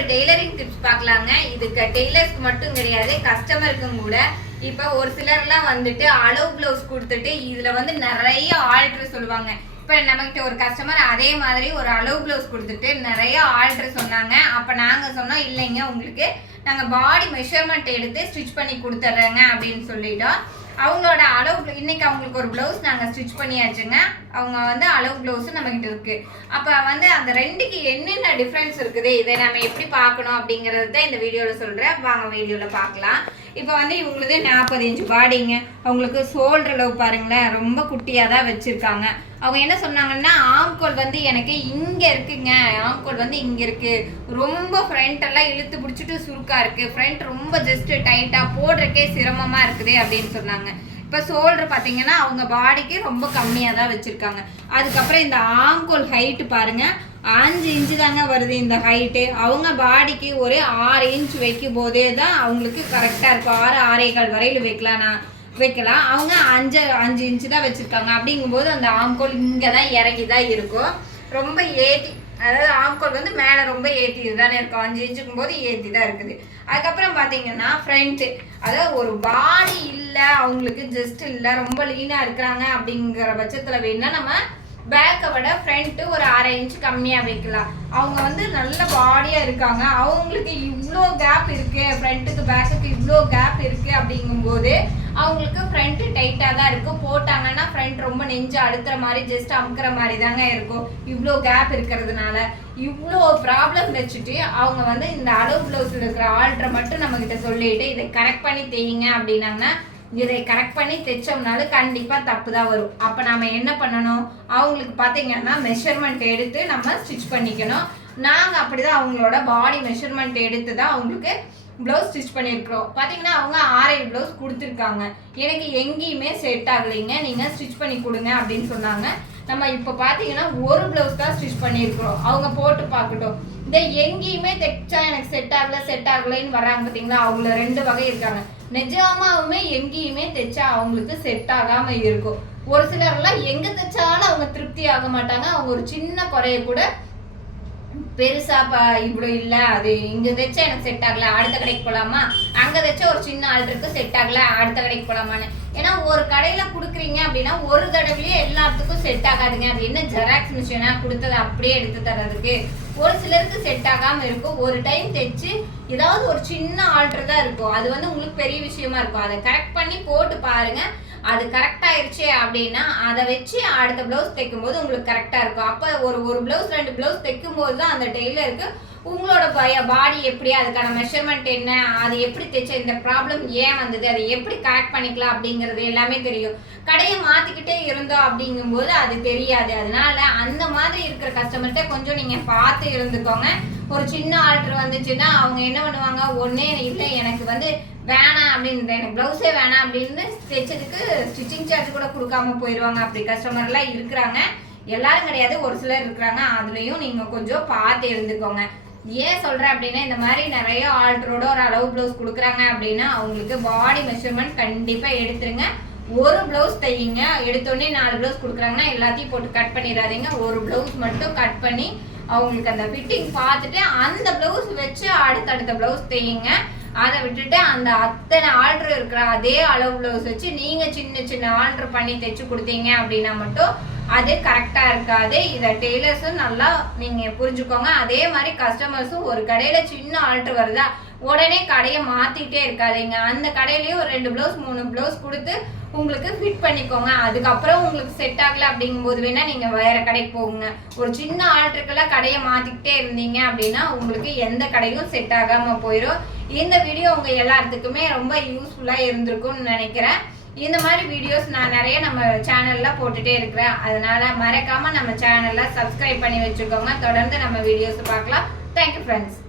ஒரு tailoring tips பார்க்கலாங்க. இதுக்கு டெய்லர்ஸ்க்கு மட்டும் கிடையாது கஸ்டமருக்கும் கூட. இப்போ ஒரு சிலர்லாம் வந்துட்டு அளவு ப்ளவுஸ் கொடுத்துட்டு இதில் வந்து நிறைய ஆல்ட்ரு சொல்லுவாங்க. இப்போ நம்மகிட்ட ஒரு கஸ்டமர் அதே மாதிரி ஒரு அளவு ப்ளவுஸ் கொடுத்துட்டு நிறைய ஆல்ட்ரு சொன்னாங்க. அப்போ நாங்கள் சொன்னோம் இல்லைங்க உங்களுக்கு நாங்கள் பாடி மெஷர்மெண்ட் எடுத்து ஸ்டிச் பண்ணி கொடுத்துட்றேங்க அப்படின்னு சொல்லிட்டோம். அவங்களோட அளவு இன்னைக்கு அவங்களுக்கு ஒரு ப்ளவுஸ் நாங்கள் ஸ்டிச் பண்ணியாச்சுங்க. அவங்க வந்து அளவு ப்ளவுஸும் நம்மக்கிட்ட இருக்கு. அப்போ வந்து அந்த ரெண்டுக்கு என்னென்ன டிஃப்ரென்ஸ் இருக்குது இதை நம்ம எப்படி பார்க்கணும் அப்படிங்கிறது தான் இந்த வீடியோவில் சொல்கிறேன் வாங்க வீடியோவில் பார்க்கலாம். இப்போ வந்து இவங்களுது நாற்பது இன்ச் பாடிங்க அவங்களுக்கு சோல்டர் அளவு பாருங்களேன் ரொம்ப குட்டியாக தான் வச்சுருக்காங்க. அவங்க என்ன சொன்னாங்கன்னா ஆம்கோல் வந்து எனக்கு இங்கே இருக்குங்க. ஆம்கோல் வந்து இங்கே இருக்குது ரொம்ப ஃப்ரண்ட் எல்லாம் இழுத்து பிடிச்சிட்டு சுருக்காக இருக்குது ஃப்ரண்ட் ரொம்ப ஜஸ்ட் டைட்டாக போடுறக்கே சிரமமாக இருக்குது அப்படின்னு சொன்னாங்க. இப்போ ஷோல்டர் பார்த்தீங்கன்னா அவங்க பாடிக்கு ரொம்ப கம்மியாக தான் வச்சுருக்காங்க. அதுக்கப்புறம் இந்த ஆம்கோல் ஹைட்டு பாருங்கள் அஞ்சு இன்ச்சு தாங்க வருது இந்த ஹைட்டு அவங்க பாடிக்கு ஒரு ஆறு இன்ச் வைக்கும் போதே தான் அவங்களுக்கு கரெக்டாக இருக்கும். ஆறு ஆறே கால் வரையில் வைக்கலாம் நான் வைக்கலாம். அவங்க அஞ்சு அஞ்சு இன்ச்சு தான் வச்சுருக்காங்க. அப்படிங்கும்போது அந்த ஆம்கோல் இங்கே தான் இறங்கி தான் இருக்கும். ரொம்ப ஏற்றி அதாவது ஆம்கோல் வந்து மேலே ரொம்ப ஏற்றி தானே இருக்கும். அஞ்சு இன்ச்சுக்கும் போது ஏற்றி தான் இருக்குது. அதுக்கப்புறம் பார்த்தீங்கன்னா ஃப்ரண்ட்டு அதாவது ஒரு பாடி இல்லை அவங்களுக்கு ஜஸ்ட் இல்லை ரொம்ப லீனாக இருக்கிறாங்க அப்படிங்கிற பட்சத்தில் வேணால் நம்ம பேக்கை விட ஃப்ரண்ட்டு ஒரு அரை இன்ச் கம்மியாக வைக்கலாம். அவங்க வந்து நல்ல பாடியாக இருக்காங்க. அவங்களுக்கு இவ்வளோ கேப் இருக்குது ஃப்ரண்ட்டுக்கு பேக்குக்கு இவ்வளோ கேப் இருக்குது அப்படிங்கும்போது அவங்களுக்கு ஃப்ரண்ட் டைட்டாக தான் இருக்கும். போட்டாங்கன்னா ஃப்ரண்ட் ரொம்ப நெஞ்சு அடுத்துற மாதிரி ஜஸ்ட் அமுக்கிற மாதிரி தாங்க இருக்கும். இவ்வளோ கேப் இருக்கிறதுனால. இவ்வளோ ப்ராப்ளம் வச்சுட்டு அவங்க வந்து இந்த அளவு ப்ளவுஸில் இருக்கிற ஆல்ட்ரை மட்டும் நம்மக்கிட்ட சொல்லிட்டு இதை கரெக்ட் பண்ணி தேய்ங்க அப்படின்னாங்கன்னா இதை கரெக்ட் பண்ணி தைச்சோம்னாலும் கண்டிப்பாக தப்பு தான் வரும். அப்போ நம்ம என்ன பண்ணணும்? அவங்களுக்கு பார்த்தீங்கன்னா மெஷர்மெண்ட் எடுத்து நம்ம ஸ்டிச் பண்ணிக்கணும். நாங்கள் அப்படி தான் அவங்களோட பாடி மெஷர்மெண்ட் எடுத்து தான் அவங்களுக்கு ப்ளவுஸ் ஸ்டிச் பண்ணியிருக்கிறோம். பார்த்தீங்கன்னா அவங்க ஆறேழு ப்ளவுஸ் கொடுத்துருக்காங்க. எனக்கு எங்கேயுமே செட் ஆகலைங்க. நீங்கள் ஸ்டிச் பண்ணி கொடுங்க அப்படின்னு சொன்னாங்க. நம்ம இப்போ பார்த்தீங்கன்னா ஒரு ப்ளவுஸ் தான் ஸ்டிச் பண்ணியிருக்கிறோம். அவங்க போட்டு பார்க்கட்டும். இந்த எங்கேயுமே தைச்சா எனக்கு செட் ஆகல செட் ஆகலைன்னு வராங்க பார்த்தீங்களா அவங்கள ரெண்டு வகை இருக்காங்க. நிஜமாவுமே எங்கேயுமே தைச்சா அவங்களுக்கு செட் ஆகாமல் இருக்கும். ஒரு சிலர்லாம் எங்கே தைச்சாலும் அவங்க திருப்தி ஆக மாட்டாங்க. அவங்க ஒரு சின்ன குறைய கூட பெருசா இவ்வளோ இல்லை அது இங்கே தைச்சா எனக்கு செட் ஆகல அடுத்த கடைக்கு போகலாமா அங்கே தைச்சா ஒரு சின்ன ஆல்டருக்கு செட் ஆகல அடுத்த கடைக்கு போகலாமான்னு ஏன்னா ஒரு கடையில் கொடுக்குறீங்க அப்படின்னா ஒரு தடவையே எல்லாத்துக்கும் செட் ஆகாதுங்க. அது என்ன ஜெராக்ஸ் மிஷினா கொடுத்தது அப்படியே எடுத்து தர்றதுக்கு. ஒரு சிலருக்கு செட் ஆகாமல் இருக்கும். ஒரு டைம் தைச்சு ஏதாவது ஒரு சின்ன ஆல்டர் தான் இருக்கும். அது வந்து உங்களுக்கு பெரிய விஷயமா இருக்கும். அதை கரெக்ட் பண்ணி போட்டு பாருங்க. அது கரெக்ட் ஆயிருச்சு அப்படின்னா அதை வச்சு அடுத்த பிளவுஸ் தைக்கும்போது உங்களுக்கு கரெக்டாக இருக்கும். அப்போ ஒரு ஒரு பிளவுஸ் ரெண்டு பிளவுஸ் தைக்கும்போது தான் அந்த டெய்லருக்கு உங்களோட பய பாடி எப்படி அதுக்கான மெஷர்மெண்ட் என்ன அது எப்படி தைச்ச இந்த ப்ராப்ளம் ஏன் வந்தது அதை எப்படி கரெக்ட் பண்ணிக்கலாம் அப்படிங்கிறது எல்லாமே தெரியும். கடையை மாற்றிக்கிட்டே இருந்தோம் அப்படிங்கும்போது அது தெரியாது. அதனால அந்த மாதிரி இருக்கிற கஸ்டமர்கிட்ட கொஞ்சம் நீங்கள் பார்த்து இருந்துக்கோங்க. ஒரு சின்ன ஆல்ட்ரு வந்துச்சுன்னா அவங்க என்ன பண்ணுவாங்க? ஒன்றே இல்லை எனக்கு வந்து வேணாம் அப்படின்னு எனக்கு ப்ளவுஸே வேணாம் அப்படின்னு தைச்சதுக்கு ஸ்டிச்சிங் சார்ஜ் கூட கொடுக்காம போயிடுவாங்க அப்படி கஸ்டமர்லாம் இருக்கிறாங்க. எல்லாரும் கிடையாது ஒரு சிலர் இருக்கிறாங்க அதுலேயும் நீங்கள் கொஞ்சம் பார்த்து இருந்துக்கோங்க ஏன் சொல்கிறேன் அப்படின்னா இந்த மாதிரி நிறைய ஆல்ட்ரோட ஒரு அளவு ப்ளவுஸ் கொடுக்குறாங்க அப்படின்னா அவங்களுக்கு பாடி மெஷர்மெண்ட் கண்டிப்பாக எடுத்துருங்க. ஒரு ப்ளவுஸ் தையுங்க எடுத்தோடனே நாலு ப்ளவுஸ் கொடுக்குறாங்கன்னா எல்லாத்தையும் போட்டு கட் பண்ணிடாதீங்க. ஒரு ப்ளவுஸ் மட்டும் கட் பண்ணி அவங்களுக்கு அந்த ஃபிட்டிங் பார்த்துட்டு அந்த ப்ளவுஸ் வச்சு அடுத்தடுத்த ப்ளவுஸ் தையுங்க. அதை விட்டுட்டு அந்த அத்தனை ஆல்ட்ரு இருக்கிற அதே அளவு ப்ளவுஸ் வச்சு நீங்கள் சின்ன சின்ன ஆல்ட்ரு பண்ணி தைச்சு கொடுத்தீங்க அப்படின்னா மட்டும் அது கரெக்டாக இருக்காது. இதை டெய்லர்ஸும் நல்லா நீங்கள் புரிஞ்சுக்கோங்க. அதே மாதிரி கஸ்டமர்ஸும் ஒரு கடையில் சின்ன ஆல்ட்ரு வருதா உடனே கடையை மாற்றிட்டே இருக்காதீங்க. அந்த கடையிலேயே ஒரு ரெண்டு ப்ளவுஸ் மூணு ப்ளவுஸ் கொடுத்து உங்களுக்கு ஃபிட் பண்ணிக்கோங்க. அதுக்கப்புறம் உங்களுக்கு செட் ஆகலை அப்படிங்கும்போது வேணால் நீங்கள் வேறு கடைக்கு போகுங்க. ஒரு சின்ன ஆல்ட்ருக்கெல்லாம் கடையை மாற்றிக்கிட்டே இருந்தீங்க அப்படின்னா உங்களுக்கு எந்த கடையும் செட் ஆகாமல் போயிடும் இந்த வீடியோ உங்கள் எல்லாத்துக்குமே ரொம்ப யூஸ்ஃபுல்லாக இருந்திருக்கும்னு நினைக்கிறேன். இந்த மாதிரி வீடியோஸ் நான் நிறைய நம்ம சேனலில் போட்டுகிட்டே இருக்கிறேன். அதனால் மறக்காமல் நம்ம சேனலில் சப்ஸ்கிரைப் பண்ணி வச்சுக்கோங்க. தொடர்ந்து நம்ம வீடியோஸ் பார்க்கலாம். Thank you friends